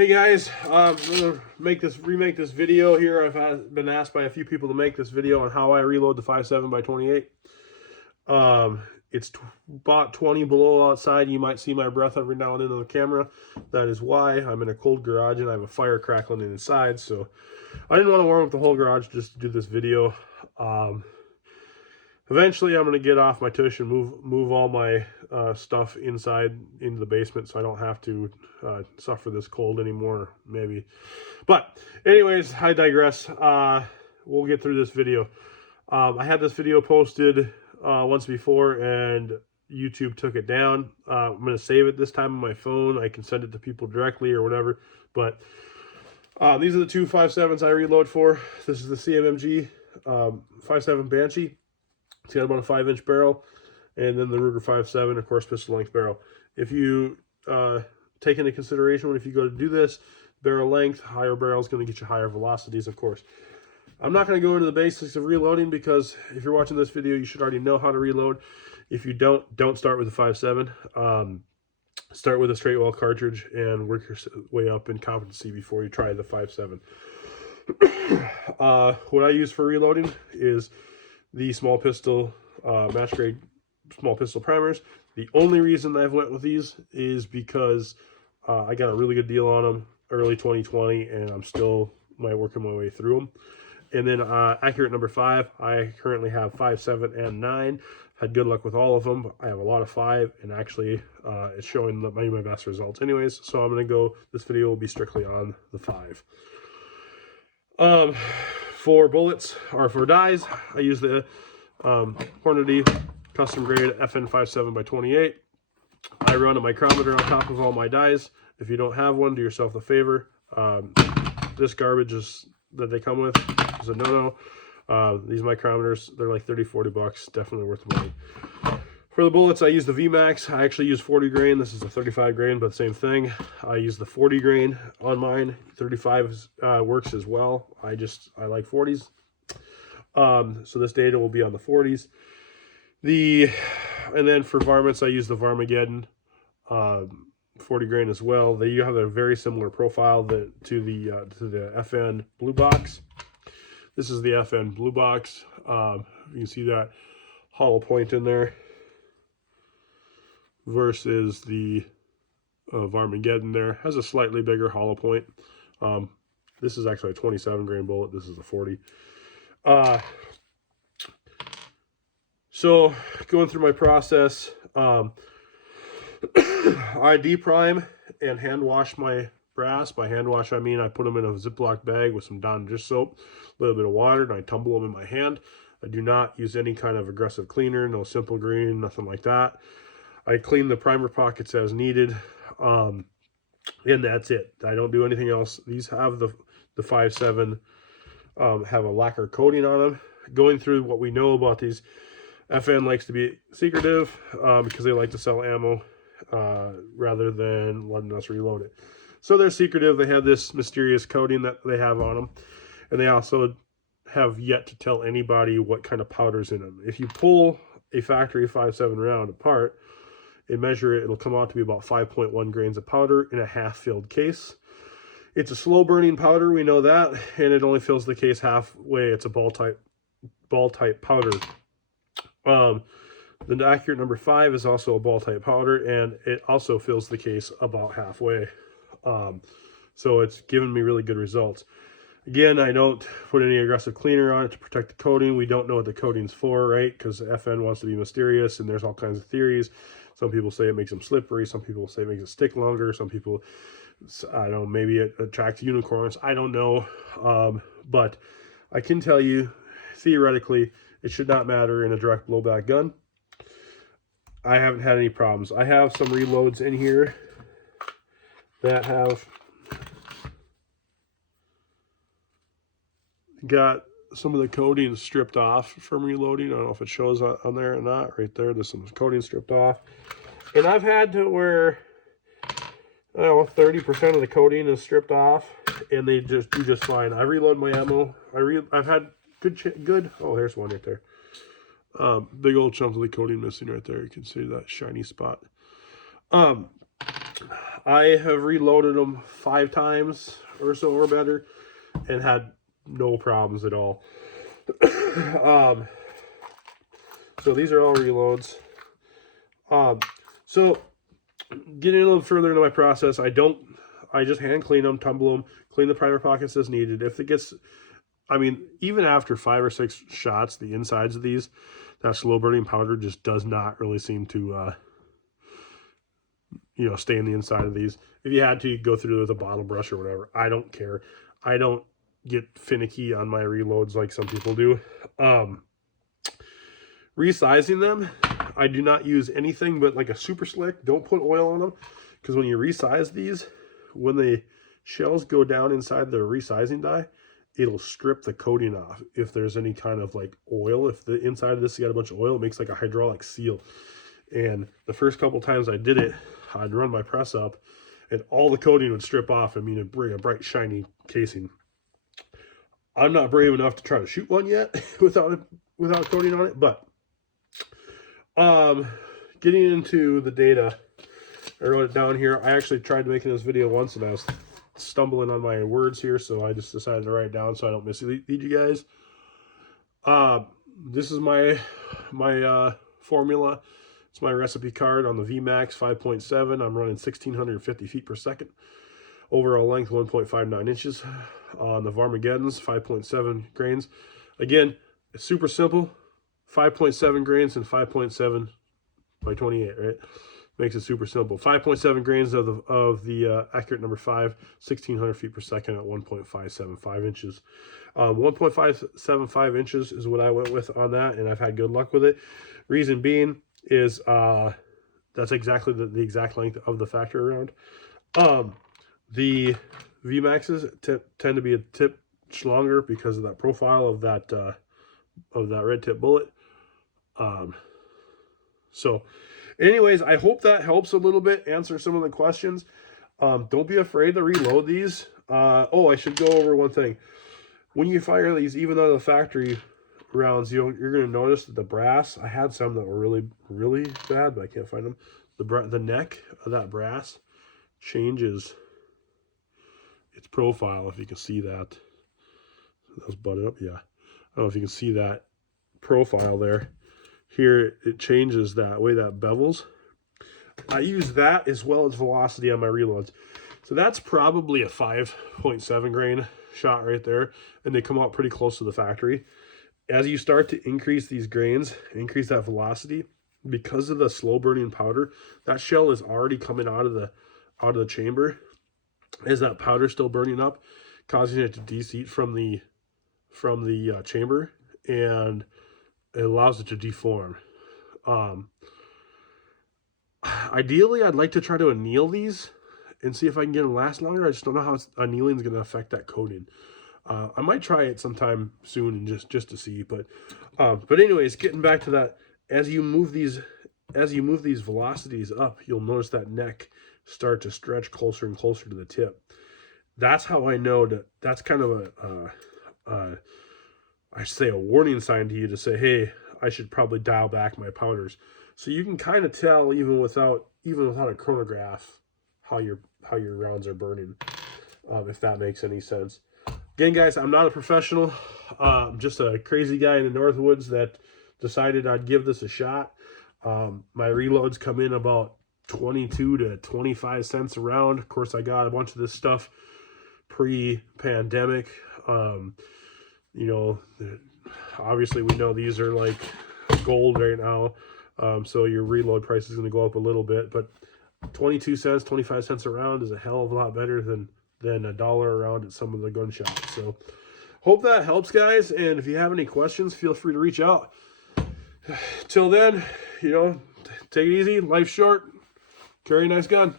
Hey guys, I'm gonna remake this video here. Been asked by a few people to make this video on how I reload the 5.7 by 28. It's about 20 below outside. You might see my breath every now and then on the camera. That is why I'm in a cold garage and I have a fire crackling inside. So I didn't want to warm up the whole garage just to do this video. Eventually, I'm going to get off my tush and move all my stuff inside into the basement so I don't have to suffer this cold anymore, maybe. But anyways, I digress. We'll get through this video. I had this video posted once before and YouTube took it down. I'm going to save it this time on my phone. I can send it to people directly or whatever. But these are the two 5.7s I reload for. This is the CMMG 5.7 Banshee. It's got about a 5-inch barrel, and then the Ruger 5.7, of course, pistol length barrel. If you take into consideration if you go to do this, barrel length, higher barrel is going to get you higher velocities, of course. I'm not going to go into the basics of reloading because if you're watching this video, you should already know how to reload. If you don't start with the 5.7. Start with a straight well cartridge and work your way up in competency before you try the 5.7. What I use for reloading is the small pistol match grade small pistol primers. The only reason I've went with these is because I got a really good deal on them early 2020 and I'm still working my way through them. And then accurate number 5, I currently have 5, 7, and 9. Had good luck with all of them. I have a lot of 5 and actually it's showing my best results anyways. So I'm going to go, this video will be strictly on the 5. For bullets or for dies, I use the Hornady custom grade FN 5.7 by 28. I run a micrometer on top of all my dies. If you don't have one, do yourself a favor. This garbage that they come with is a no-no. These micrometers, they're like 30-40 bucks, definitely worth the money. For the bullets, I use the VMAX. I actually use 40 grain. This is a 35 grain, but same thing. I use the 40 grain on mine. 35 works as well. I like 40s. So this data will be on the 40s. And then for varmints, I use the Varmageddon 40 grain as well. They have a very similar profile to the FN Blue Box. This is the FN Blue Box. You can see that hollow point in there versus the Varmageddon there. Has a slightly bigger hollow point. This is actually a 27 grain bullet. This is a 40. So going through my process, I deprime and hand wash my brass. By hand wash, I mean I put them in a Ziploc bag with some Dawn dish soap, a little bit of water, and I tumble them in my hand. I do not use any kind of aggressive cleaner, no Simple Green, nothing like that. I clean the primer pockets as needed, and that's it. I don't do anything else. These have the 5.7 have a lacquer coating on them. Going through what we know about these, FN likes to be secretive because they like to sell ammo rather than letting us reload it. So they're secretive. They have this mysterious coating that they have on them, and they also have yet to tell anybody what kind of powder's in them. If you pull a factory 5.7 round apart and measure it, it'll come out to be about 5.1 grains of powder in a half-filled case. It's a slow-burning powder, we know that, and it only fills the case halfway. It's a ball-type powder. The accurate number 5 is also a ball-type powder, and it also fills the case about halfway. So it's given me really good results. Again, I don't put any aggressive cleaner on it to protect the coating. We don't know what the coating's for, right? Because FN wants to be mysterious, and there's all kinds of theories. Some people say it makes them slippery. Some people say it makes it stick longer. Some people, I don't know, maybe it attracts unicorns. I don't know. But I can tell you, theoretically, it should not matter in a direct blowback gun. I haven't had any problems. I have some reloads in here that have got some of the coating stripped off from reloading. I don't know if it shows on there or not. Right there, there's some coating stripped off. And I've had to where, I don't know, 30% of the coating is stripped off, and they just do just fine. I reload my ammo. I've had good. Oh, here's one right there. Big old chunk of the coating missing right there. You can see that shiny spot. I have reloaded them 5 times or so or better and had no problems at all. So these are all reloads. So getting a little further into my process, I just hand clean them, tumble them, clean the primer pockets as needed. If it gets, I mean, even after 5 or 6 shots, the insides of these, that slow burning powder just does not really seem to, stay in the inside of these. If you had to, you'd go through it with a bottle brush or whatever. I don't care. I don't get finicky on my reloads like some people do. Resizing them, I do not use anything but like a super slick. Don't put oil on them, because when you resize these, when the shells go down inside the resizing die, it'll strip the coating off. If there's any kind of like oil, if the inside of this got a bunch of oil, it makes like a hydraulic seal. And the first couple times I did it, I'd run my press up and all the coating would strip off. I mean, it'd bring a bright, shiny casing. I'm not brave enough to try to shoot one yet without coating on it, but getting into the data, I wrote it down here. I actually tried making this video once and I was stumbling on my words here, so I just decided to write it down so I don't mislead you guys. This is my formula. It's my recipe card on the VMAX 5.7. I'm running 1,650 feet per second. Overall length 1.59 inches. On the Varmageddons 5.7 grains. Again, it's super simple. 5.7 grains and 5.7 by 28, right? Makes it super simple. 5.7 grains of the accurate number 5, 1,600 feet per second at 1.575 inches. 1.575 inches is what I went with on that, and I've had good luck with it. Reason being is that's exactly the exact length of the factory round. The VMAXs tend to be a tip longer because of that profile of that red tip bullet. So anyways, I hope that helps a little bit answer some of the questions. Don't be afraid to reload these. I should go over one thing. When you fire these, even though the factory rounds, you're going to notice that the brass, I had some that were really, really bad, but I can't find them. The neck of that brass changes its profile, if you can see that. That was butted up, yeah. I don't know if you can see that profile there. Here, it changes that way, that bevels. I use that as well as velocity on my reloads. So that's probably a 5.7 grain shot right there, and they come out pretty close to the factory. As you start to increase these grains, increase that velocity, because of the slow burning powder, that shell is already coming out of the chamber. As that powder still burning up, causing it to deseat from the chamber, and it allows it to deform. Ideally, I'd like to try to anneal these and see if I can get them last longer. I just don't know how annealing is going to affect that coating. I might try it sometime soon and just to see, but anyways, getting back to that, as you move these velocities up, you'll notice that neck start to stretch closer and closer to the tip. That's how I know that that's kind of I say a warning sign to you to say, hey, I should probably dial back my powders. So you can kind of tell even without a chronograph how your rounds are burning, if that makes any sense. Again, guys, I'm not a professional. I'm just a crazy guy in the Northwoods that decided I'd give this a shot. My reloads come in about 22 to 25 cents a round. Of course, I got a bunch of this stuff pre-pandemic. Obviously we know these are like gold right now. So your reload price is going to go up a little bit, but 22 cents, 25 cents a round is a hell of a lot better than $1 a round at some of the gun shops. So hope that helps, guys. And if you have any questions, feel free to reach out. Till then, take it easy. Life's short. Carry a nice gun.